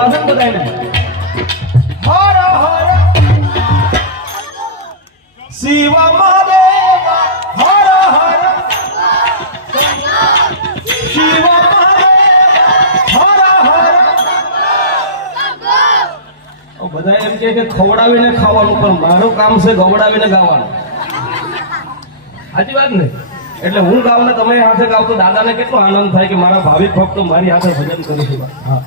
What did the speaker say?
બોલાવે ને બધાને હર હર શિવ મહાદેવ હર હર શિવ મહાદેવ હર હર બધા એમ કે ખવડાવીને ખાવાનું પણ મારું કામ છે ગવડાવીને ગાવાનું સાચી વાત ને એટલે હું ગાઉં ને તમે હાથે ગાવ તો દાદાને કેટલો આનંદ થાય કે મારા ભાવિક ભક્તો મારી હાથે ભજન કરું છું હા